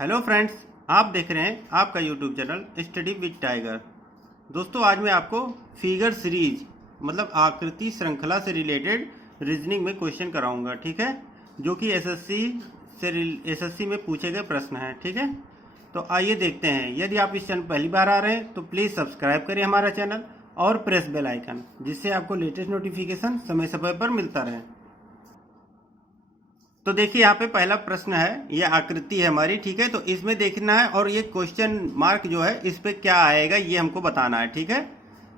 Hello friends, आप देख रहे हैं आपका YouTube channel study with tiger. दोस्तों, आज मैं आपको फिगर सीरीज मतलब आकृति श्रृंखला से रिलेटेड रीजनिंग में क्वेश्चन कराऊंगा, ठीक है, जो कि एसएससी में पूछे गए प्रश्न हैं, ठीक है। तो आइए देखते हैं। यदि आप इस चैनल पहली बार आ रहे हैं तो प्लीज़ सब्सक्राइब करिए हमारा चैनल और प्रेस बेल आइकन, जिससे आपको लेटेस्ट नोटिफिकेशन समय समय पर मिलता रहे। तो देखिए, यहाँ पे पहला प्रश्न है, ये आकृति है हमारी, ठीक है। तो इसमें देखना है और ये क्वेश्चन मार्क जो है इस पे क्या आएगा ये हमको बताना है, ठीक है।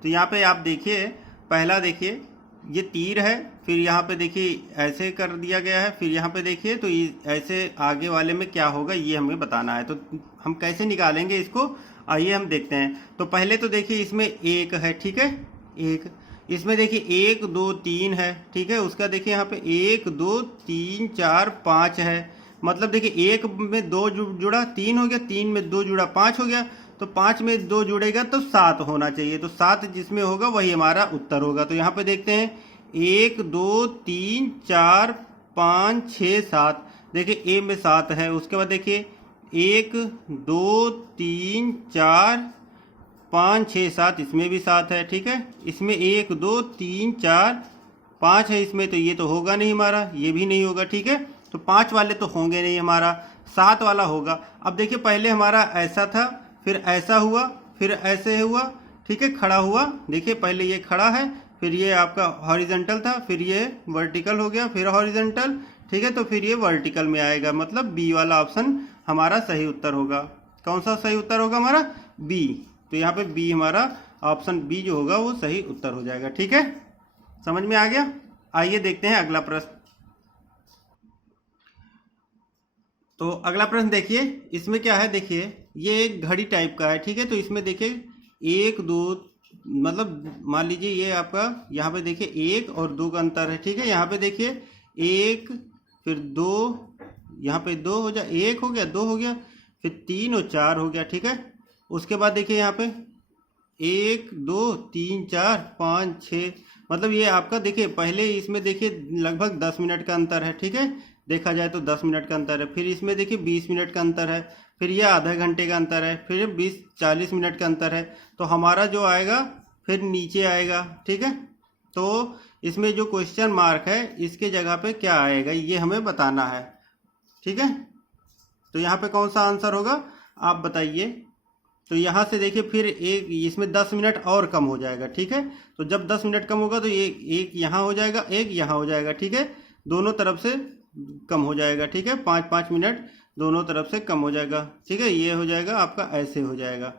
तो यहाँ पे आप देखिए, पहला देखिए ये तीर है, फिर यहाँ पे देखिए ऐसे कर दिया गया है, फिर यहाँ पे देखिए तो ऐसे आगे वाले में क्या होगा ये हमें बताना है। तो हम कैसे निकालेंगे इसको, आइए हम देखते हैं। तो पहले तो देखिए इसमें एक है, ठीक है, एक। इसमें देखिए 1 2 3 है, ठीक है। उसका देखिए यहाँ पे 1 2 3 4 5 है, मतलब देखिए 1 में 2 जुड़ा 3 हो गया, 3 में 2 जुड़ा 5 हो गया, तो 5 में 2 जुड़ेगा तो 7 होना चाहिए। तो 7 जिसमें होगा वही हमारा उत्तर होगा। तो यहाँ पे देखते हैं 1 2 3 4 5 6 7, देखिए ए में 7 है। उसके बाद देखिए 1 2 3 4 5 6 7, इसमें भी 7 है, ठीक है। इसमें 1 2 3 4 5 है इसमें, तो ये तो होगा नहीं हमारा, ये भी नहीं होगा, ठीक है। तो 5 वाले तो होंगे नहीं हमारा, 7 वाला होगा। अब देखिए पहले हमारा ऐसा था, फिर ऐसा हुआ, फिर ऐसे हुआ, ठीक है, खड़ा हुआ। देखिए पहले ये खड़ा है, फिर ये आपका हॉरिजॉन्टल था, फिर ये वर्टिकल हो गया, फिर हॉरिजॉन्टल, ठीक है। तो फिर ये वर्टिकल में आएगा, मतलब बी वाला ऑप्शन हमारा सही उत्तर होगा। कौन सा सही उत्तर होगा हमारा? बी। तो यहाँ पे बी हमारा ऑप्शन बी जो होगा वो सही उत्तर हो जाएगा, ठीक है। समझ में आ गया? आइए देखते हैं अगला प्रश्न। तो अगला प्रश्न देखिए, इसमें क्या है, देखिए ये एक घड़ी टाइप का है, ठीक है। तो इसमें देखिए 1 2, मतलब मान लीजिए ये आपका यहाँ पे देखिए 1 और 2 का अंतर है, ठीक है। यहाँ पे देखिए 1 फिर 2, यहाँ पे 2 हो जाए, 1 हो गया, 2 हो गया, फिर 3 और 4 हो गया, ठीक है। उसके बाद देखिए यहाँ पे 1 2 3 4 5 6, मतलब ये आपका देखिए पहले इसमें देखिए लगभग 10 मिनट का अंतर है, ठीक है। देखा जाए तो 10 मिनट का अंतर है। फिर इसमें देखिए 20 मिनट का अंतर है, फिर ये आधा घंटे का अंतर है, फिर 20-40 मिनट का अंतर है। तो हमारा जो आएगा फिर नीचे आएगा, ठीक है। तो इसमें जो क्वेश्चन मार्क है इसके जगह पे क्या आएगा ये हमें बताना है, ठीक है। तो यहाँ पे कौन सा आंसर होगा आप बताइए। तो यहाँ से देखिए फिर एक इसमें 10 मिनट और कम हो जाएगा, ठीक है। तो जब 10 मिनट कम होगा तो ये एक यहाँ हो जाएगा, एक यहाँ हो जाएगा, ठीक है। दोनों तरफ से कम हो जाएगा, ठीक है। 5-5 मिनट दोनों तरफ से कम हो जाएगा, ठीक है। ये हो जाएगा आपका, ऐसे हो जाएगा,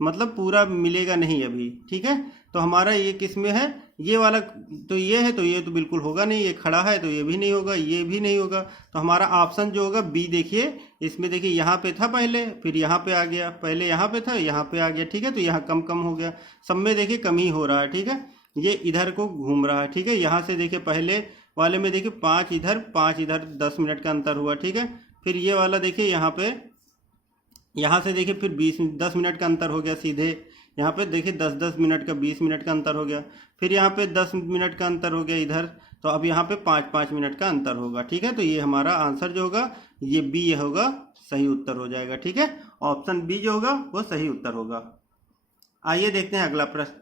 मतलब पूरा मिलेगा नहीं अभी, ठीक है। तो हमारा ये किस में है, ये वाला, तो ये है, तो ये तो बिल्कुल होगा नहीं, ये खड़ा है तो ये भी नहीं होगा, ये भी नहीं होगा। तो हमारा ऑप्शन जो होगा बी, देखिए इसमें देखिए यहाँ पे था पहले, फिर यहाँ पे आ गया, पहले यहाँ पे था, यहाँ पे आ गया, ठीक है। तो यहाँ कम कम हो गया, सब में देखिए कम ही हो रहा है, ठीक है। ये इधर को घूम रहा है, ठीक है। यहाँ से देखिए पहले वाले में देखिए 5 इधर 5 इधर, 10 मिनट का अंतर हुआ, ठीक है। फिर ये वाला देखिए यहाँ पे, यहाँ से देखिए फिर 10 मिनट का अंतर हो गया सीधे। यहाँ पे देखिए 10-10 मिनट का 20 मिनट का अंतर हो गया, फिर यहाँ पे 10 मिनट का अंतर हो गया इधर। तो अब यहाँ पे 5-5 मिनट का अंतर होगा, ठीक है। तो ये हमारा आंसर जो होगा ये बी होगा, सही उत्तर हो जाएगा, ठीक है। ऑप्शन बी जो होगा वो सही उत्तर होगा। आइए देखते हैं अगला प्रश्न।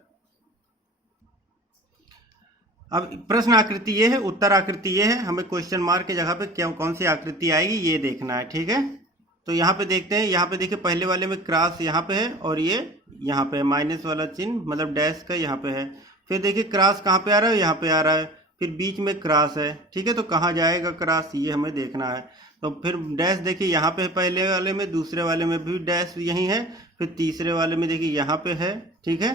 अब प्रश्न आकृति ये है, उत्तर आकृति ये है, हमें क्वेश्चन मार्क की जगह पे क्या कौन सी आकृति आएगी ये देखना है, ठीक है। तो यहाँ पे देखते हैं, यहाँ पे देखिए पहले वाले में क्रॉस यहाँ पे है और ये यहाँ पे है, माइनस वाला चिन्ह मतलब डैश का यहाँ पे है। फिर देखिए क्रॉस कहाँ पे आ रहा है, यहाँ पे आ रहा है, फिर बीच में क्रॉस है, ठीक है। तो कहाँ जाएगा क्रॉस ये हमें देखना है। तो फिर डैश देखिए यहाँ पे है पहले वाले में, दूसरे वाले में भी डैश यही है, फिर तीसरे वाले में देखिए यहाँ पे है, ठीक है।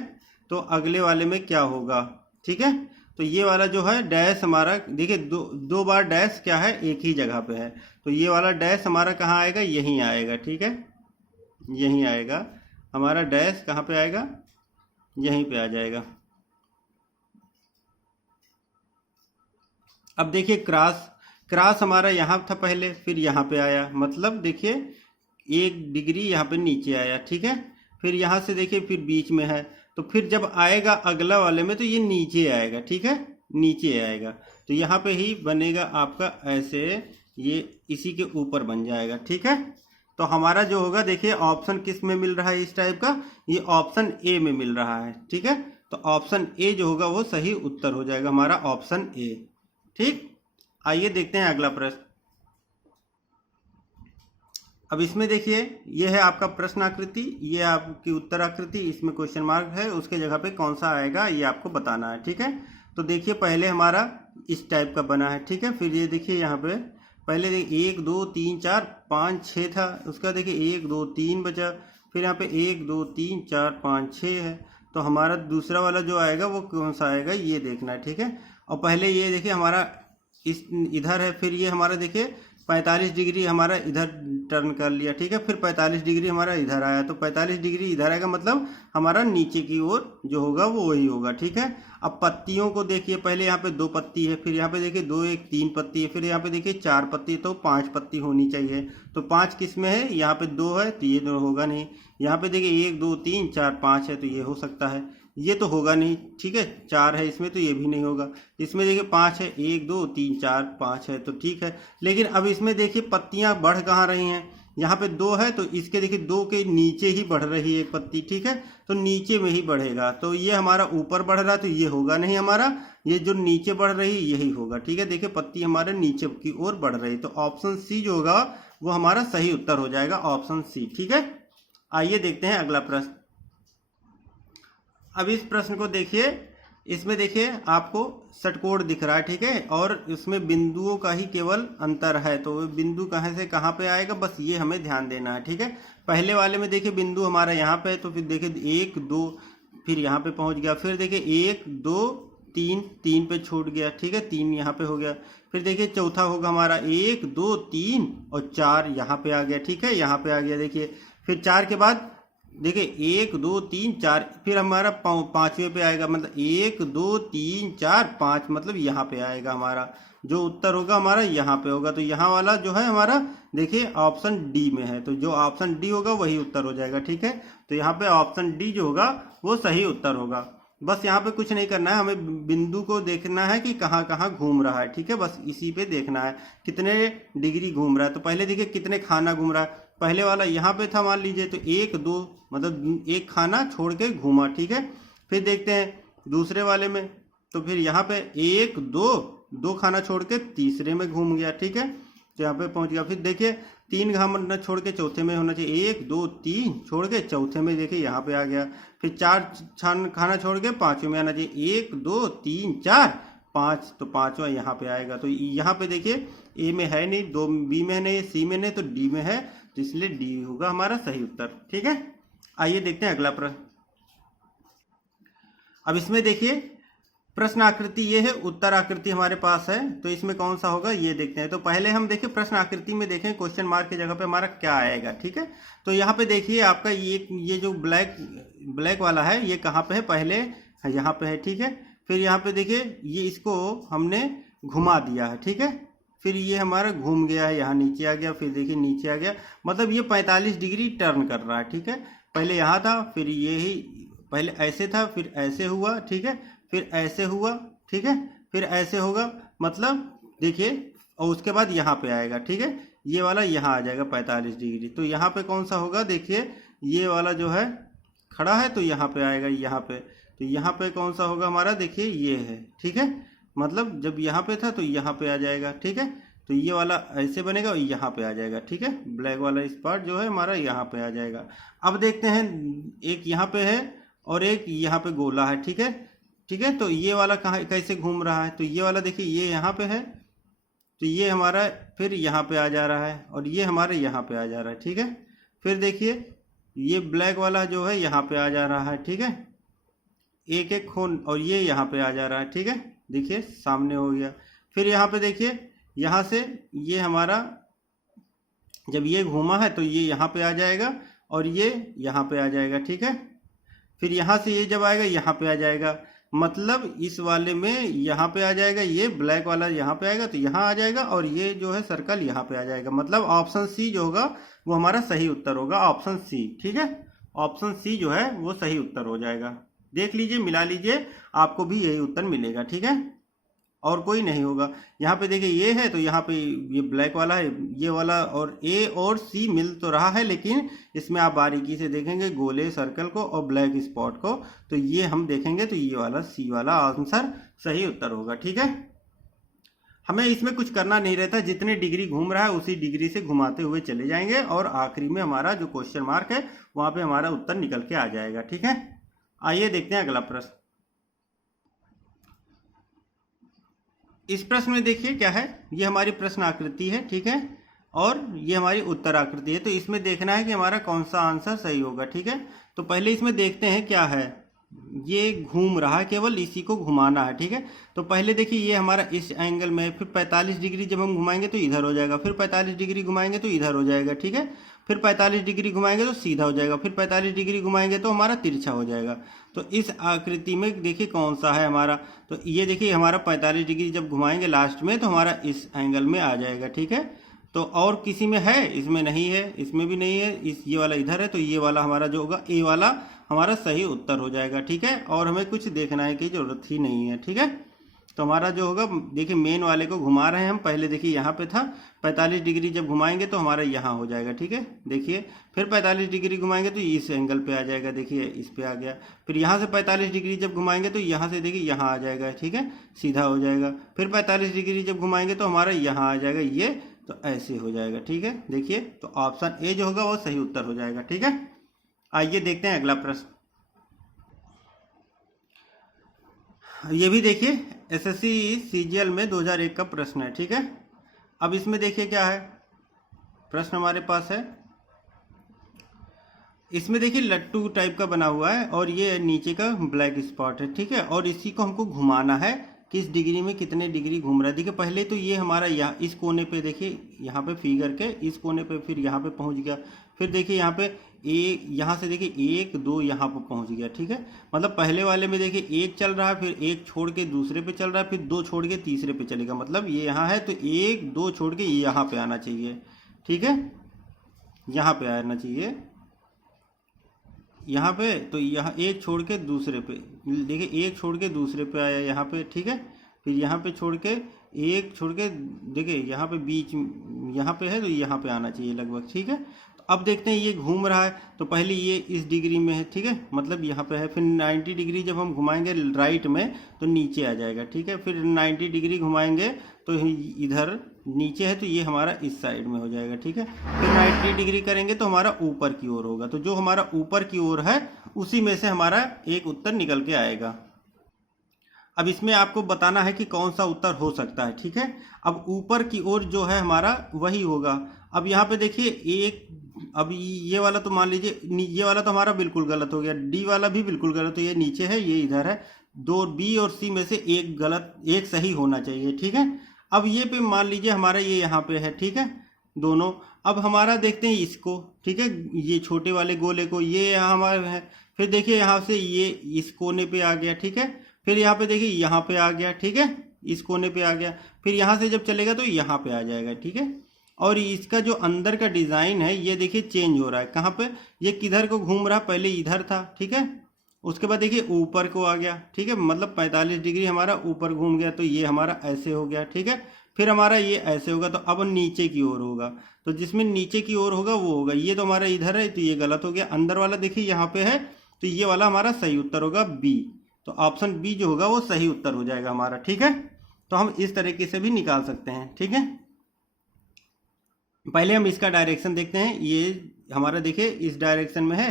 तो अगले वाले में क्या होगा, ठीक है। तो ये वाला जो है डैश हमारा देखिए दो बार डैश क्या है एक ही जगह पे है। तो ये वाला डैश हमारा कहाँ आएगा, यहीं आएगा, ठीक है, यहीं आएगा हमारा डैश। कहाँ पे आएगा, यहीं पे आ जाएगा। अब देखिए क्रॉस हमारा यहाँ था पहले, फिर यहाँ पे आया, मतलब देखिए 1 डिग्री यहाँ पे नीचे आया, ठीक है। फिर यहाँ से देखिए फिर बीच में है, तो फिर जब आएगा अगला वाले में तो ये नीचे आएगा, ठीक है, नीचे आएगा। तो यहाँ पे ही बनेगा आपका ऐसे, ये इसी के ऊपर बन जाएगा, ठीक है। तो हमारा जो होगा देखिए ऑप्शन किस में मिल रहा है इस टाइप का, ये ऑप्शन ए में मिल रहा है। ठीक है, तो ऑप्शन ए जो होगा वो सही उत्तर हो जाएगा हमारा ऑप्शन ए। ठीक, आइए देखते हैं अगला प्रश्न। अब इसमें देखिए ये है आपका प्रश्न आकृति, ये आपकी उत्तर आकृति, इसमें क्वेश्चन मार्क है, उसके जगह पे कौन सा आएगा ये आपको बताना है। ठीक है, तो देखिए पहले हमारा इस टाइप का बना है। ठीक है, फिर ये देखिए यहाँ पे पहले देखिए 1 2 3 4 5 6 था, उसका देखिए 1 2 3 बचा, फिर यहाँ पे 1 2 3 4 5 6 है। तो हमारा दूसरा वाला जो आएगा वो कौन सा आएगा ये देखना है। ठीक है, और पहले ये देखिए हमारा इस इधर है, फिर ये हमारा देखिए 45 डिग्री हमारा इधर टर्न कर लिया। ठीक है, फिर 45 डिग्री हमारा इधर आया, तो 45 डिग्री इधर आएगा, मतलब हमारा नीचे की ओर जो होगा वो वही होगा। ठीक है, अब पत्तियों को देखिए, पहले यहाँ पे 2 पत्ती है, फिर यहाँ पे देखिए 2 1 3 पत्ती है, फिर यहाँ पे देखिए 4 पत्ती है, तो 5 पत्ती होनी चाहिए। तो 5 किस में है, यहाँ पे 2 है तो ये तो होगा नहीं। यहाँ पे देखिए 1 2 3 4 5 है तो ये हो सकता है, ये तो होगा नहीं। ठीक है, 4 है इसमें तो ये भी नहीं होगा। इसमें देखिए 5 है, 1 2 3 4 5 है तो ठीक है। लेकिन अब इसमें देखिए पत्तियां बढ़ कहाँ रही हैं, यहाँ पे 2 है तो इसके देखिए 2 के नीचे ही बढ़ रही है एक पत्ती। ठीक है, तो नीचे में ही बढ़ेगा, तो ये हमारा ऊपर बढ़ रहा तो ये होगा नहीं हमारा, ये जो नीचे बढ़ रही यही होगा। ठीक है, देखिए पत्ती हमारे नीचे की ओर बढ़ रही, तो ऑप्शन सी जो होगा वो हमारा सही उत्तर हो जाएगा, ऑप्शन सी। ठीक है, आइए देखते हैं अगला प्रश्न। अब इस प्रश्न को देखिए, इसमें देखिए आपको षटकोण दिख रहा है। ठीक है, और इसमें बिंदुओं का ही केवल अंतर है, तो बिंदु कहाँ से कहाँ पे आएगा बस ये हमें ध्यान देना है। ठीक है, पहले वाले में देखिए बिंदु हमारा यहाँ पे है, तो फिर देखिए 1 2 फिर यहाँ पे पहुँच गया, फिर देखिए 1 2 3 3 पे छूट गया। ठीक है, 3 यहाँ पे हो गया, फिर देखिए चौथा होगा हमारा 1 2 3 और 4 यहाँ पे आ गया। ठीक है, यहाँ पे आ गया देखिए, फिर 4 के बाद देखिए 1 2 3 4, फिर हमारा 5वें पे आएगा, मतलब 1 2 3 4 5, मतलब यहाँ पे आएगा हमारा जो उत्तर होगा हमारा यहाँ पे होगा। तो यहाँ वाला जो है हमारा देखिए ऑप्शन डी में है, तो जो ऑप्शन डी होगा वही उत्तर हो जाएगा। ठीक है, तो यहाँ पे ऑप्शन डी जो होगा वो सही उत्तर होगा। बस यहाँ पे कुछ नहीं करना है, हमें बिंदु को देखना है कि कहाँ कहाँ घूम रहा है। ठीक है, बस इसी पे देखना है कितने डिग्री घूम रहा है। तो पहले देखिए कितने खाना घूम रहा है, पहले वाला यहाँ पे था मान लीजिए, तो 1 2 मतलब एक खाना छोड़ के घूमा। ठीक है, फिर देखते हैं दूसरे वाले में, तो फिर यहाँ पे 1 2 खाना छोड़ के तीसरे में घूम गया। ठीक है, तो यहाँ पे पहुँच गया। फिर देखिए 3 खाना छोड़ के चौथे में होना चाहिए, 1 2 3 छोड़ के चौथे में देखिए यहाँ पे आ गया। फिर 4 खाना छोड़ के 5वें में आना चाहिए, 1 2 3 4 5, तो 5वां यहाँ पे आएगा। तो यहाँ पे देखिए ए में है नहीं, 2 बी में नहीं, सी में नहीं, तो डी में है, तो इसलिए डी होगा हमारा सही उत्तर। ठीक है, आइए देखते हैं अगला प्रश्न। अब इसमें देखिए प्रश्न आकृति ये है, उत्तर आकृति हमारे पास है, तो इसमें कौन सा होगा ये देखते हैं। तो पहले हम देखिए प्रश्न आकृति में देखें क्वेश्चन मार्क की जगह पे हमारा क्या आएगा। ठीक है, तो यहाँ पे देखिए आपका ये जो ब्लैक वाला है ये कहाँ पे है, पहले यहाँ पे है। ठीक है, फिर यहाँ पे देखिए ये इसको हमने घुमा दिया है। ठीक है, फिर ये हमारा घूम गया है, यहाँ नीचे आ गया, फिर देखिए नीचे आ गया, मतलब ये 45 डिग्री टर्न कर रहा है। ठीक है, पहले यहाँ था, फिर ये ही पहले ऐसे था, फिर ऐसे हुआ। ठीक है, फिर ऐसे हुआ। ठीक है, फिर ऐसे होगा, मतलब देखिए, और उसके बाद यहाँ पे आएगा। ठीक है, ये वाला यहाँ आ जाएगा 45 डिग्री, तो यहाँ पे कौन सा होगा, देखिए ये वाला जो है खड़ा है तो यहाँ पे आएगा, यहाँ पे, तो यहाँ पे कौन सा होगा हमारा, देखिए ये है। ठीक है, मतलब जब यहाँ पे था तो यहाँ पे आ जाएगा। ठीक है, तो ये वाला ऐसे बनेगा और यहाँ पे आ जाएगा। ठीक है, ब्लैक वाला इस पार्ट जो है हमारा यहाँ पे आ जाएगा। अब देखते हैं एक यहाँ पे है और एक यहाँ पे गोला है। ठीक है, ठीक है, तो ये वाला कहाँ कैसे घूम रहा है, तो ये वाला देखिए ये यहाँ पे है, तो ये हमारा फिर यहाँ पे आ जा रहा है और ये हमारे यहाँ पे आ जा रहा है। ठीक है, फिर देखिए ये ब्लैक वाला जो है यहाँ पे आ जा रहा है। ठीक है, एक एक खून, और ये यहाँ पे आ जा रहा है। ठीक है, देखिए सामने हो गया। फिर यहाँ पे देखिए यहाँ से ये हमारा जब ये घूमा है तो ये यहाँ पे आ जाएगा और ये यहाँ पे आ जाएगा। ठीक है, फिर यहाँ से ये जब आएगा यहाँ पे आ जाएगा, मतलब इस वाले में यहाँ पे आ जाएगा, ये ब्लैक वाला यहाँ पे आएगा तो यहाँ आ जाएगा, और ये जो है सर्कल यहाँ पे आ जाएगा। मतलब ऑप्शन सी जो होगा वो हमारा सही उत्तर होगा, ऑप्शन सी। ठीक है, ऑप्शन सी जो है वो सही उत्तर हो जाएगा। देख लीजिए, मिला लीजिए, आपको भी यही उत्तर मिलेगा। ठीक है, और कोई नहीं होगा। यहाँ पे देखिए ये है तो यहाँ पे ये ब्लैक वाला है, ये वाला, और ए और सी मिल तो रहा है, लेकिन इसमें आप बारीकी से देखेंगे गोले सर्कल को और ब्लैक स्पॉट को, तो ये हम देखेंगे तो ये वाला सी वाला आंसर सही उत्तर होगा। ठीक है, हमें इसमें कुछ करना नहीं रहता, जितने डिग्री घूम रहा है उसी डिग्री से घुमाते हुए चले जाएंगे और आखिरी में हमारा जो क्वेश्चन मार्क है वहां पे हमारा उत्तर निकल के आ जाएगा। ठीक है, आइए देखते हैं अगला प्रश्न। इस प्रश्न में देखिए क्या है, ये हमारी प्रश्न आकृति है। ठीक है, और ये हमारी उत्तर आकृति है, तो इसमें देखना है कि हमारा कौन सा आंसर सही होगा। ठीक है, तो पहले इसमें देखते हैं क्या है, ये घूम रहा है, केवल इसी को घुमाना है। ठीक है, तो पहले देखिए ये हमारा इस एंगल में है, फिर 45 डिग्री जब हम घुमाएंगे तो इधर हो जाएगा, फिर 45 डिग्री घुमाएंगे तो इधर हो जाएगा। ठीक है, फिर 45 डिग्री घुमाएंगे तो सीधा हो जाएगा, फिर 45 डिग्री घुमाएंगे तो हमारा तिरछा हो जाएगा। तो इस आकृति में देखिए कौन सा है हमारा, तो ये देखिए हमारा 45 डिग्री जब घुमाएंगे लास्ट में तो हमारा इस एंगल में आ जाएगा। ठीक है, तो और किसी में है, इसमें नहीं है, इसमें भी नहीं है, इस ये वाला इधर है, तो ये वाला हमारा जो होगा ए वाला हमारा सही उत्तर हो जाएगा। ठीक है, और हमें कुछ देखना है की जरूरत ही नहीं है। ठीक है, तो हमारा जो होगा देखिए मेन वाले को घुमा रहे हैं हम, पहले देखिए यहाँ पे था 45 डिग्री जब घुमाएंगे तो हमारा यहाँ हो जाएगा। ठीक है, देखिए फिर 45 डिग्री घुमाएंगे तो इस एंगल पे आ जाएगा, देखिए इस पे आ गया, फिर यहाँ से 45 डिग्री जब घुमाएंगे तो यहाँ से देखिए यहाँ आ जाएगा। ठीक है, सीधा हो जाएगा, फिर 45 डिग्री जब घुमाएंगे तो हमारा यहाँ आ जाएगा, ये तो ऐसे हो जाएगा। ठीक है, देखिए तो ऑप्शन ए जो होगा वो सही उत्तर हो जाएगा। ठीक है, आइए देखते हैं अगला प्रश्न। ये भी देखिए एसएससी सीजीएल में 2001 का प्रश्न है। ठीक है, अब इसमें देखिए क्या है, प्रश्न हमारे पास है, इसमें देखिए लट्टू टाइप का बना हुआ है और ये नीचे का ब्लैक स्पॉट है। ठीक है, और इसी को हमको घुमाना है, किस डिग्री में कितने डिग्री घूम रहा है। देखिए पहले तो ये हमारा यहाँ इस कोने पे, देखिए यहाँ पे फिगर के इस कोने पे, फिर यहाँ पे पहुँच गया, फिर देखिए यहाँ पे यहाँ से देखिए 1 2 यहाँ पर पहुँच गया। ठीक है, मतलब पहले वाले में देखिए 1 चल रहा है, फिर 1 छोड़ के दूसरे पे चल रहा है, फिर 2 छोड़ के तीसरे पे चलेगा, मतलब ये यहाँ है तो 1 2 छोड़ के यहाँ पे आना चाहिए। ठीक है, यहाँ पे आना चाहिए, यहाँ पे तो यहाँ 1 छोड़ के दूसरे पे, देखिए 1 छोड़ के दूसरे पे आया यहाँ पे। ठीक है, फिर यहाँ पे छोड़ के 1 छोड़ के देखिए यहाँ पे बीच यहाँ पे है तो यहाँ पे आना चाहिए लगभग। ठीक है, तो अब देखते हैं ये घूम रहा है, तो पहले ये इस डिग्री में है। ठीक है, मतलब यहाँ पे है, फिर 90 डिग्री जब हम घुमाएंगे राइट में तो नीचे आ जाएगा। ठीक है, फिर 90 डिग्री घुमाएंगे तो इधर नीचे है तो ये हमारा इस साइड में हो जाएगा। ठीक है, फिर 90 डिग्री करेंगे तो हमारा ऊपर की ओर होगा, तो जो हमारा ऊपर की ओर है उसी में से हमारा एक उत्तर निकल के आएगा। अब इसमें आपको बताना है कि कौन सा उत्तर हो सकता है। ठीक है, अब ऊपर की ओर जो है हमारा वही होगा। अब यहाँ पे देखिए एक, अब ये वाला तो मान लीजिए ये वाला तो हमारा बिल्कुल गलत हो गया, डी वाला भी बिल्कुल गलत, तो ये नीचे है ये इधर है, 2 बी और सी में से एक गलत एक सही होना चाहिए। ठीक है, अब ये पे मान लीजिए हमारा ये यहाँ पे है। ठीक है, दोनों, अब हमारा देखते हैं इसको। ठीक है, ये छोटे वाले गोले को, ये यहाँ हमारा है, फिर देखिए यहाँ से ये इस कोने पे आ गया। ठीक है, फिर यहाँ पे देखिए यहाँ पे आ गया। ठीक है, इस कोने पे आ गया, फिर यहाँ से जब चलेगा तो यहाँ पे आ जाएगा। ठीक है, और इसका जो अंदर का डिज़ाइन है ये देखिए चेंज हो रहा है, कहाँ पे, ये किधर को घूम रहा, पहले इधर था। ठीक है, उसके बाद देखिए ऊपर को आ गया। ठीक है, मतलब 45 डिग्री हमारा ऊपर घूम गया, तो ये हमारा ऐसे हो गया। ठीक है, फिर हमारा ये ऐसे होगा, तो अब नीचे की ओर होगा, तो जिसमें नीचे की ओर होगा वो होगा, ये तो हमारा इधर है तो ये गलत हो गया। अंदर वाला देखिए यहाँ पे है तो ये वाला हमारा सही उत्तर होगा बी, तो ऑप्शन बी जो होगा वो सही उत्तर हो जाएगा हमारा। ठीक है, तो हम इस तरीके से भी निकाल सकते हैं। ठीक है, पहले हम इसका डायरेक्शन देखते हैं, ये हमारा देखिए इस डायरेक्शन में है,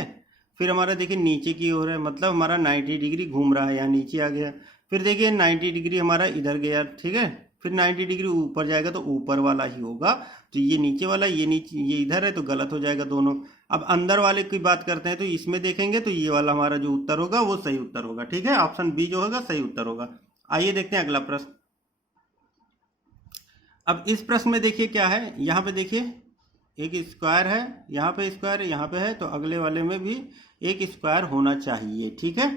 फिर हमारा देखिए नीचे की ओर है, मतलब हमारा 90 डिग्री घूम रहा है, यहाँ नीचे आ गया, फिर देखिए 90 डिग्री हमारा इधर गया। ठीक है, फिर 90 डिग्री ऊपर जाएगा तो ऊपर वाला ही होगा, तो ये नीचे वाला, ये नीचे, ये इधर है तो गलत हो जाएगा दोनों। अब अंदर वाले की बात करते हैं तो इसमें देखेंगे तो ये वाला हमारा जो उत्तर होगा वो सही उत्तर होगा। ठीक है, ऑप्शन बी जो होगा सही उत्तर होगा। आइए देखते हैं अगला प्रश्न। अब इस प्रश्न में देखिए क्या है, यहाँ पे देखिए एक स्क्वायर है, यहाँ पे स्क्वायर यहाँ पे है, तो अगले वाले में भी एक स्क्वायर होना चाहिए। ठीक है,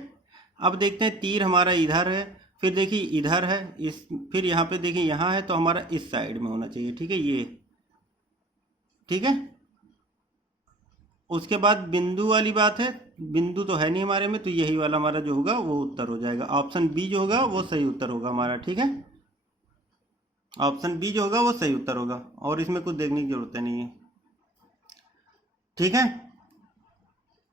अब देखते हैं तीर हमारा इधर है, फिर देखिए इधर है, इस फिर यहाँ पे देखिए यहाँ है, तो हमारा इस साइड में होना चाहिए। ठीक है, ये ठीक है, उसके बाद बिंदु वाली बात है, बिंदु तो है नहीं हमारे में, तो यही वाला हमारा जो होगा वो उत्तर हो जाएगा। ऑप्शन बी जो होगा वो सही उत्तर होगा हमारा। ठीक है, ऑप्शन बी जो होगा वो सही उत्तर होगा, और इसमें कुछ देखने की जरूरत नहीं है। ठीक है,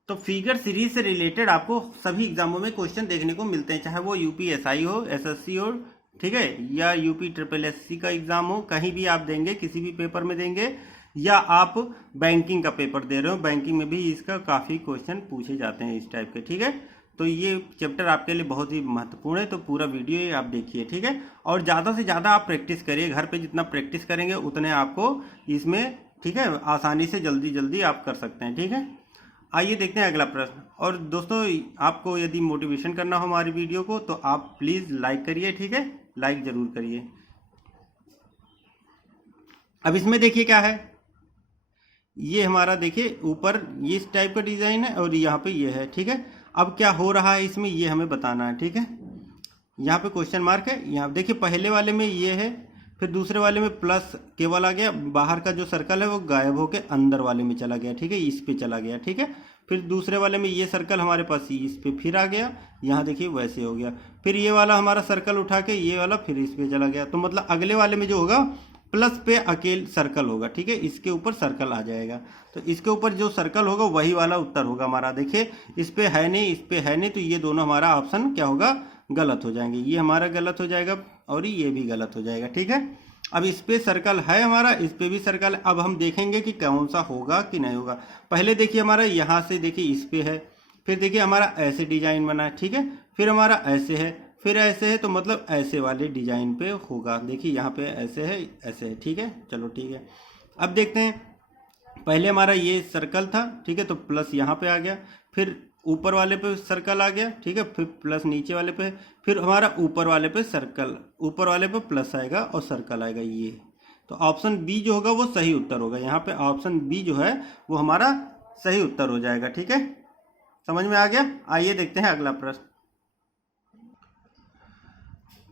तो फिगर सीरीज से रिलेटेड आपको सभी एग्जामों में क्वेश्चन देखने को मिलते हैं, चाहे वो यूपीएसआई हो, एसएससी हो, ठीक है, या यूपी ट्रिपल एससी का एग्जाम हो, कहीं भी आप देंगे, किसी भी पेपर में देंगे, या आप बैंकिंग का पेपर दे रहे हो, बैंकिंग में भी इसका काफ़ी क्वेश्चन पूछे जाते हैं इस टाइप के। ठीक है, तो ये चैप्टर आपके लिए बहुत ही महत्वपूर्ण है, तो पूरा वीडियो ये आप देखिए। ठीक है, और ज़्यादा से ज़्यादा आप प्रैक्टिस करिए, घर पे जितना प्रैक्टिस करेंगे उतने आपको इसमें, ठीक है, आसानी से जल्दी जल्दी आप कर सकते हैं। ठीक है, आइए देखते हैं अगला प्रश्न। और दोस्तों, आपको यदि मोटिवेशन करना हो हमारी वीडियो को तो आप प्लीज़ लाइक करिए। ठीक है, लाइक ज़रूर करिए। अब इसमें देखिए क्या है, ये हमारा देखिए ऊपर ये इस टाइप का डिज़ाइन है और यहाँ पे ये है। ठीक है, अब क्या हो रहा है इसमें ये हमें बताना है। ठीक है, यहाँ पे क्वेश्चन मार्क है, यहाँ देखिए पहले वाले में ये है, फिर दूसरे वाले में प्लस केवल आ गया, बाहर का जो सर्कल है वो गायब होके अंदर वाले में चला गया। ठीक है, इस पे चला गया। ठीक है, फिर दूसरे वाले में ये सर्कल हमारे पास इस पे फिर आ गया, यहाँ देखिए वैसे हो गया, फिर ये वाला हमारा सर्कल उठा के ये वाला फिर इस पे चला गया। तो मतलब अगले वाले में जो होगा प्लस पे अकेले सर्कल होगा। ठीक है, इसके ऊपर सर्कल आ जाएगा, तो इसके ऊपर जो सर्कल होगा वही वाला उत्तर होगा हमारा। देखिए इस पे है नहीं, इस पे है नहीं, तो ये दोनों हमारा ऑप्शन क्या होगा, गलत हो जाएंगे। ये हमारा गलत हो जाएगा और ये भी गलत हो जाएगा। ठीक है, अब इस पे सर्कल है हमारा, इस पे भी सर्कल है। अब हम देखेंगे कि कौन सा होगा कि नहीं होगा। पहले देखिए हमारा यहाँ से देखिए इस पे है, फिर देखिए हमारा ऐसे डिजाइन बना है। ठीक है, फिर हमारा ऐसे है, फिर ऐसे है, तो मतलब ऐसे वाले डिजाइन पे होगा। देखिए यहाँ पे ऐसे है, ऐसे है। ठीक है, चलो ठीक है, अब देखते हैं। पहले हमारा ये सर्कल था, ठीक है, तो प्लस यहाँ पे आ गया, फिर ऊपर वाले पे सर्कल आ गया। ठीक है, फिर प्लस नीचे वाले पे, फिर हमारा ऊपर वाले पे सर्कल, ऊपर वाले पे प्लस आएगा और सर्कल आएगा ये। तो ऑप्शन बी जो होगा वो सही उत्तर होगा। यहाँ पे ऑप्शन बी जो है वो हमारा सही उत्तर हो जाएगा। ठीक है, समझ में आ गया। आइए देखते हैं अगला प्रश्न।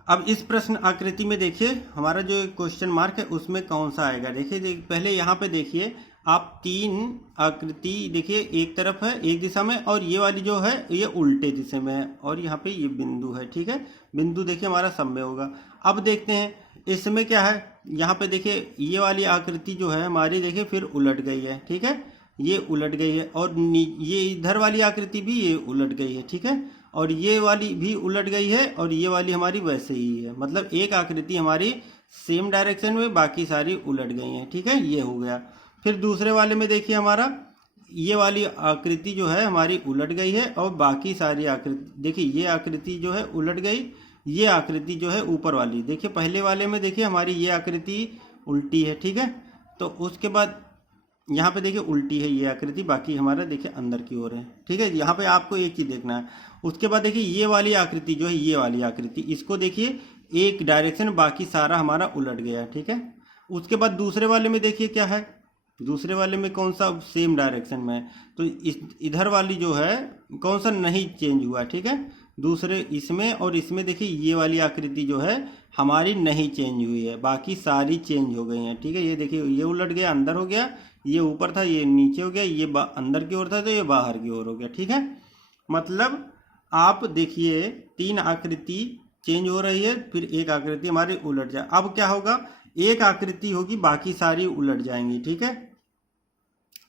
अब इस प्रश्न आकृति में देखिए हमारा जो क्वेश्चन मार्क है उसमें कौन सा आएगा। देखिए पहले यहाँ पे देखिए आप तीन आकृति देखिए, एक तरफ है एक दिशा में, और ये वाली जो है ये उल्टे दिशा में है, और यहाँ पे ये बिंदु है। ठीक है, बिंदु देखिए हमारा सब में होगा। अब देखते हैं इसमें क्या है, यहाँ पे देखिए ये वाली आकृति जो है हमारी देखिए फिर उलट गई है। ठीक है, ये उलट गई है, और ये इधर वाली आकृति भी ये उलट गई है। ठीक है, और ये वाली भी उलट गई है, और ये वाली हमारी वैसे ही है। मतलब एक आकृति हमारी सेम डायरेक्शन में, बाकी सारी उलट गई हैं। ठीक है, ये हो गया। फिर दूसरे वाले में देखिए हमारा ये वाली आकृति जो है हमारी उलट गई है, और बाकी सारी आकृति देखिए ये आकृति जो है उलट गई, ये आकृति जो है ऊपर वाली देखिए पहले वाले में देखिए हमारी ये आकृति उल्टी है। ठीक है, तो उसके बाद यहाँ पे देखिए उल्टी है ये आकृति, बाकी हमारा देखिए अंदर की ओर है। ठीक है, यहाँ पे आपको एक चीज देखना है। उसके बाद देखिए ये वाली आकृति जो है, ये वाली आकृति, इसको देखिए एक डायरेक्शन, बाकी सारा हमारा उलट गया है। ठीक है, उसके बाद दूसरे वाले में देखिए क्या है, दूसरे वाले में कौन सा सेम डायरेक्शन में है, तो इधर वाली जो है कौन सा नहीं चेंज हुआ। ठीक है, दूसरे इसमें और इसमें देखिए ये वाली आकृति जो है हमारी नहीं चेंज हुई है, बाकी सारी चेंज हो गई हैं। ठीक है, ये देखिए ये उलट गया, अंदर हो गया, ये ऊपर था ये नीचे हो गया, ये अंदर की ओर था तो ये बाहर की ओर हो गया। ठीक है, मतलब आप देखिए तीन आकृति चेंज हो रही है, फिर एक आकृति हमारी उलट जाए। अब क्या होगा, एक आकृति होगी बाकी सारी उलट जाएंगी। ठीक है,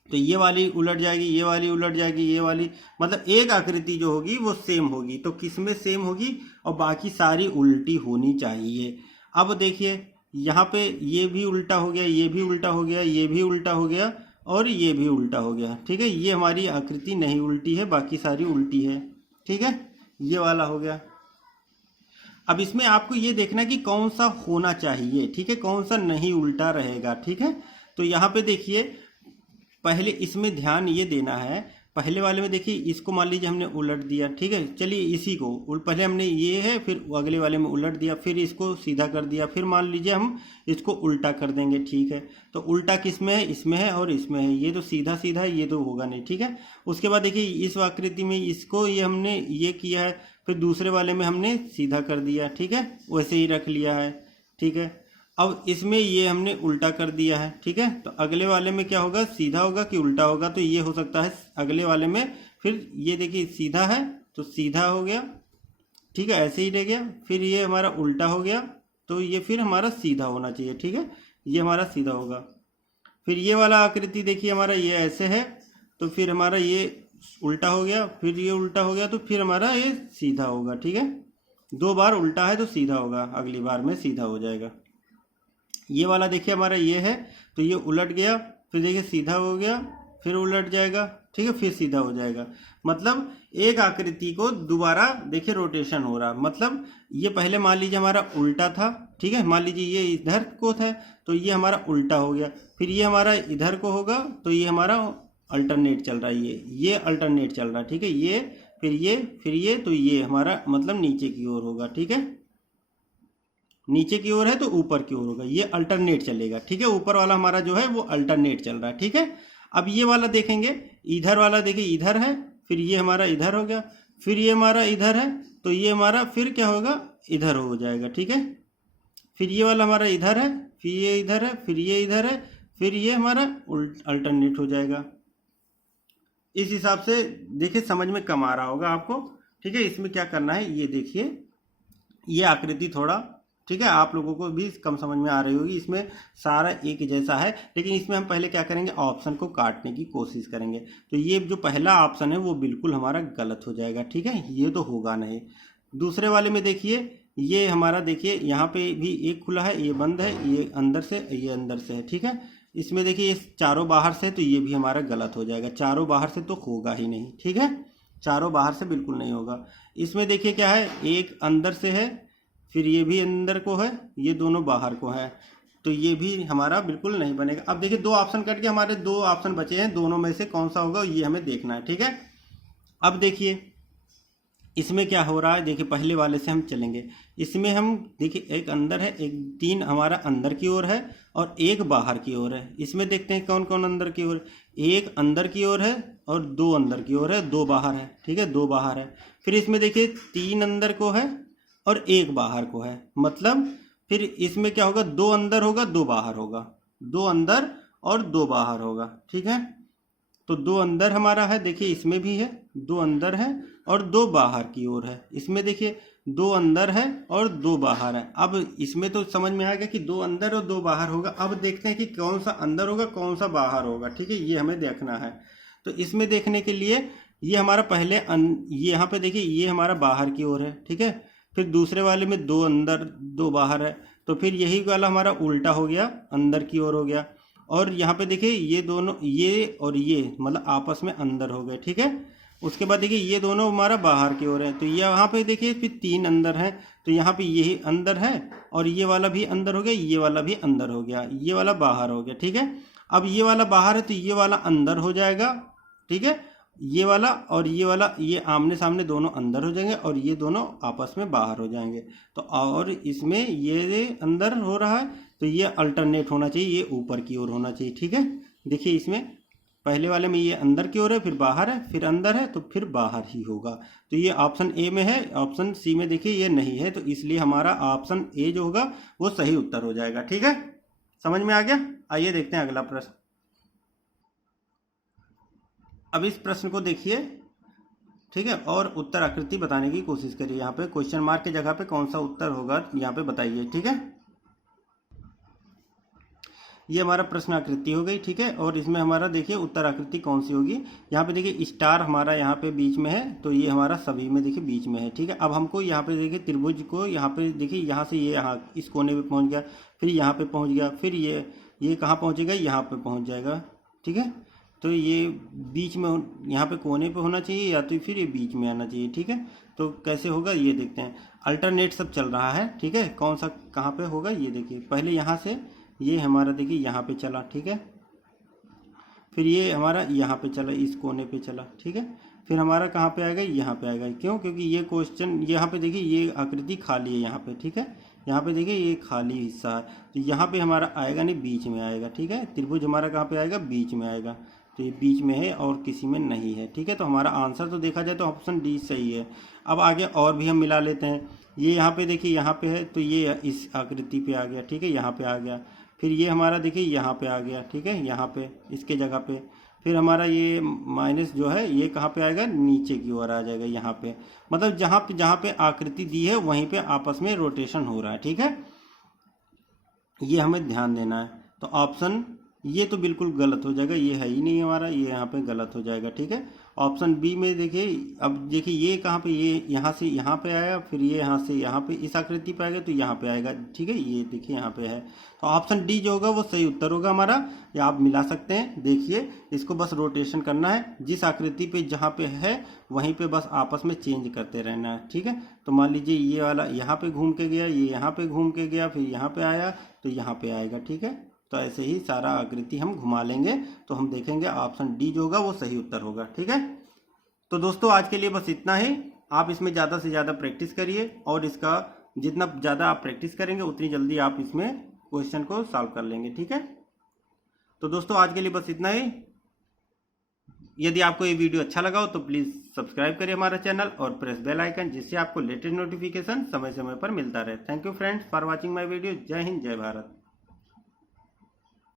तो ये वाली उलट जाएगी, ये वाली उलट जाएगी, ये वाली, मतलब एक आकृति जो होगी वो सेम होगी। तो किसमें सेम होगी, और बाकी सारी उल्टी होनी चाहिए। अब देखिए यहाँ पे ये भी उल्टा हो गया, ये भी उल्टा हो गया, ये भी उल्टा हो गया, और ये भी उल्टा हो गया। ठीक है, ये हमारी आकृति नहीं उल्टी है, बाकी सारी उल्टी है। ठीक है, ये वाला हो गया। अब इसमें आपको ये देखना कि कौन सा होना चाहिए। ठीक है, कौन सा नहीं उल्टा रहेगा। ठीक है, तो यहाँ पे देखिए पहले इसमें ध्यान ये देना है, पहले वाले में देखिए इसको मान लीजिए हमने उलट दिया। ठीक है, चलिए इसी को पहले हमने ये है, फिर अगले वाले में उलट दिया, फिर इसको सीधा कर दिया, फिर मान लीजिए हम इसको उल्टा कर देंगे। ठीक है, तो उल्टा किस में है, इसमें है और इसमें है, ये तो सीधा सीधा है, ये तो होगा नहीं। ठीक है, उसके बाद देखिए इस आकृति में इसको ये हमने ये किया है, फिर दूसरे वाले में हमने सीधा कर दिया। ठीक है, वैसे ही रख लिया है। ठीक है, अब इसमें ये हमने उल्टा कर दिया है। ठीक है, तो अगले वाले में क्या होगा, सीधा होगा कि उल्टा होगा, तो ये हो सकता है अगले वाले में, फिर ये देखिए सीधा है तो सीधा हो गया। ठीक है, ऐसे ही रह गया, फिर ये हमारा उल्टा हो गया, तो ये फिर हमारा सीधा होना चाहिए, ठीक है, ये हमारा सीधा होगा। फिर ये वाला आकृति देखिए हमारा ये ऐसे है, तो फिर हमारा ये उल्टा हो गया, फिर ये उल्टा हो गया, तो फिर हमारा ये सीधा होगा, ठीक है। 2 बार उल्टा है तो सीधा होगा, अगली बार में सीधा हो जाएगा। ये वाला देखिए हमारा ये है, तो ये उलट गया, फिर देखिए सीधा हो गया, फिर उलट जाएगा, ठीक है, फिर सीधा हो जाएगा। मतलब एक आकृति को दोबारा देखिए रोटेशन हो रहा, मतलब ये पहले मान लीजिए हमारा उल्टा था, ठीक है, मान लीजिए ये इधर को था तो ये हमारा उल्टा हो गया, फिर ये हमारा इधर को होगा तो ये हमारा अल्टरनेट चल रहा है, ये अल्टरनेट चल रहा है, ठीक है, ये फिर ये तो ये हमारा मतलब नीचे की ओर होगा, ठीक है, नीचे की ओर है तो ऊपर की ओर होगा, ये अल्टरनेट चलेगा, ठीक है, ऊपर वाला हमारा जो है वो अल्टरनेट चल रहा है, ठीक है। अब ये वाला देखेंगे, इधर वाला देखिए इधर है, फिर ये हमारा इधर हो गया, फिर ये हमारा इधर है तो ये हमारा फिर क्या होगा, इधर हो जाएगा, ठीक है, फिर ये वाला हमारा इधर है, फिर ये इधर है, फिर ये इधर है, फिर ये हमारा अल्टरनेट हो जाएगा। इस हिसाब से देखिए समझ में कम आ रहा होगा आपको, ठीक है। इसमें क्या करना है ये देखिए, ये आकृति थोड़ा, ठीक है, आप लोगों को भी कम समझ में आ रही होगी, इसमें सारा एक जैसा है, लेकिन इसमें हम पहले क्या करेंगे, ऑप्शन को काटने की कोशिश करेंगे। तो ये जो पहला ऑप्शन है वो बिल्कुल हमारा गलत हो जाएगा, ठीक है, ये तो होगा नहीं। दूसरे वाले में देखिए, ये हमारा देखिए यहाँ पे भी एक खुला है, ये बंद है, ये अंदर से, ये अंदर से है, ठीक है। इसमें देखिए ये चारों बाहर से, तो ये भी हमारा गलत हो जाएगा, चारों बाहर से तो होगा ही नहीं, ठीक है, चारों बाहर से बिल्कुल नहीं होगा। इसमें देखिए क्या है, एक अंदर से है, फिर ये भी अंदर को है, ये दोनों बाहर को है, तो ये भी हमारा बिल्कुल नहीं बनेगा। अब देखिए 2 ऑप्शन कट के हमारे 2 ऑप्शन बचे हैं, दोनों में से कौन सा होगा ये हमें देखना है, ठीक है। अब देखिए इसमें क्या हो रहा है, देखिए पहले वाले से हम चलेंगे, इसमें हम देखिए एक अंदर है, एक 3 हमारा अंदर की ओर है और एक बाहर की ओर है। इसमें देखते हैं कौन कौन अंदर की ओर, एक अंदर की ओर है और 2 अंदर की ओर है, 2 बाहर है, ठीक है, 2 बाहर है। फिर इसमें देखिए 3 अंदर को है और 1 बाहर को है, मतलब फिर इसमें क्या होगा, 2 अंदर होगा 2 बाहर होगा, 2 अंदर और 2 बाहर होगा, ठीक है। तो 2 अंदर हमारा है, देखिए इसमें भी है 2 अंदर है और 2 बाहर की ओर है। इसमें देखिए 2 अंदर है और 2 बाहर है। अब इसमें तो समझ में आ गया कि 2 अंदर और 2 बाहर होगा। अब देखते हैं कि कौन सा अंदर होगा कौन सा बाहर होगा, ठीक है, ये हमें देखना है। तो इसमें देखने के लिए ये हमारा पहले ये यहाँ पे देखिए ये हमारा बाहर की ओर है, ठीक है, फिर दूसरे वाले में 2 अंदर 2 बाहर है, तो फिर यही वाला हमारा उल्टा हो गया, अंदर की ओर हो गया। और यहाँ पे देखिए ये दोनों, ये और ये मतलब आपस में अंदर हो गए, ठीक है। उसके बाद देखिए ये दोनों हमारा बाहर की ओर है, तो ये यहाँ पे देखिए फिर 3 अंदर हैं, तो यहाँ पे यही अंदर है और ये वाला भी अंदर हो गया, ये वाला भी अंदर हो गया, ये वाला बाहर हो गया, ठीक है। अब ये वाला बाहर है तो ये वाला अंदर हो जाएगा, ठीक है, ये वाला और ये वाला ये आमने सामने दोनों अंदर हो जाएंगे और ये दोनों आपस में बाहर हो जाएंगे। तो और इसमें ये अंदर हो रहा है तो ये अल्टरनेट होना चाहिए, ये ऊपर की ओर होना चाहिए, ठीक है। देखिए इसमें पहले वाले में ये अंदर की ओर है, फिर बाहर है, फिर अंदर है, तो फिर बाहर ही होगा। तो ये ऑप्शन ए में है, ऑप्शन सी में देखिए ये नहीं है, तो इसलिए हमारा ऑप्शन ए जो होगा वो सही उत्तर हो जाएगा, ठीक है। समझ में आ गया। आइए देखते हैं अगला प्रश्न। अब इस प्रश्न को देखिए, ठीक है, और उत्तर आकृति बताने की कोशिश करिए। यहाँ पे क्वेश्चन मार्क की जगह पे कौन सा उत्तर होगा यहाँ पे बताइए, ठीक है। ये हमारा प्रश्न आकृति हो गई, ठीक है, और इसमें हमारा देखिए उत्तर आकृति कौन सी होगी। यहाँ पे देखिए स्टार हमारा यहाँ पे बीच में है, तो ये हमारा सभी में देखिए बीच में है, ठीक है। अब हमको यहाँ पे देखिए त्रिभुज को यहाँ पे देखिए यहाँ से ये यहाँ इस कोने पे पहुँच गया, फिर यहाँ पे पहुँच गया, फिर ये कहाँ पहुँचेगा, यहाँ पे पहुँच जाएगा, ठीक है। तो ये बीच में यहाँ पे कोने पे होना चाहिए या तो फिर ये बीच में आना चाहिए, ठीक है। तो कैसे होगा ये देखते हैं। अल्टरनेट सब चल रहा है, ठीक है, कौन सा कहाँ पे होगा ये देखिए। पहले यहाँ से ये हमारा देखिए यहाँ पे चला, ठीक है, फिर ये हमारा यहाँ पे चला, इस कोने पे चला, ठीक है, फिर हमारा कहाँ पे आएगा, यहाँ पे आएगा। क्यों? क्योंकि ये क्वेश्चन यहाँ पे देखिए ये आकृति खाली है यहाँ पे, ठीक है, यहाँ पे देखिए ये खाली हिस्सा है, तो यहाँ पे हमारा आएगा नहीं, बीच में आएगा, ठीक है। त्रिभुज हमारा कहाँ पे आएगा, बीच में आएगा, तो ये बीच में है और किसी में नहीं है, ठीक है। तो हमारा आंसर तो देखा जाए तो ऑप्शन डी सही है। अब आगे और भी हम मिला लेते हैं। ये यहाँ पे देखिए यहाँ पे है, तो ये इस आकृति पे आ गया, ठीक है, यहाँ पे आ गया। फिर ये हमारा देखिए यहाँ पे आ गया, ठीक है, यहाँ पे इसके जगह पे। फिर हमारा ये माइनस जो है ये कहाँ पे आएगा, नीचे की ओर आ जाएगा, यहाँ पे। मतलब जहाँ पे आकृति दी है वहीं पे आपस में रोटेशन हो रहा है, ठीक है। ये हमें ध्यान देना है। तो ऑप्शन ये तो बिल्कुल गलत हो जाएगा, ये है ही नहीं हमारा, ये यहाँ पे गलत हो जाएगा। ठीक है, ऑप्शन बी में देखिए, अब देखिए ये कहाँ पे, ये यहाँ से यहाँ पे आया, फिर ये यहाँ से यहाँ पे इस आकृति पे आएगा तो यहाँ पे आएगा। ठीक है, ये देखिए यहाँ पे है, तो ऑप्शन डी जो होगा वो सही उत्तर होगा हमारा। या आप मिला सकते हैं, देखिए इसको बस रोटेशन करना है, जिस आकृति पे जहाँ पे है वहीं पे बस आपस में चेंज करते रहना है। ठीक है, तो मान लीजिए ये वाला यहाँ पे घूम के गया, ये यहाँ पे घूम के गया, फिर यहाँ पे आया तो यहाँ पे आएगा। ठीक है, तो ऐसे ही सारा आकृति हम घुमा लेंगे तो हम देखेंगे ऑप्शन डी जो होगा वो सही उत्तर होगा। ठीक है, तो दोस्तों आज के लिए बस इतना ही। आप इसमें ज़्यादा से ज़्यादा प्रैक्टिस करिए, और इसका जितना ज़्यादा आप प्रैक्टिस करेंगे उतनी जल्दी आप इसमें क्वेश्चन को सॉल्व कर लेंगे। ठीक है, तो दोस्तों आज के लिए बस इतना ही। यदि आपको ये वीडियो अच्छा लगा हो तो प्लीज़ सब्सक्राइब करिए हमारा चैनल और प्रेस बेल आइकन, जिससे आपको लेटेस्ट नोटिफिकेशन समय समय पर मिलता रहे। Thank you friends for watching my video. जय हिंद, जय भारत।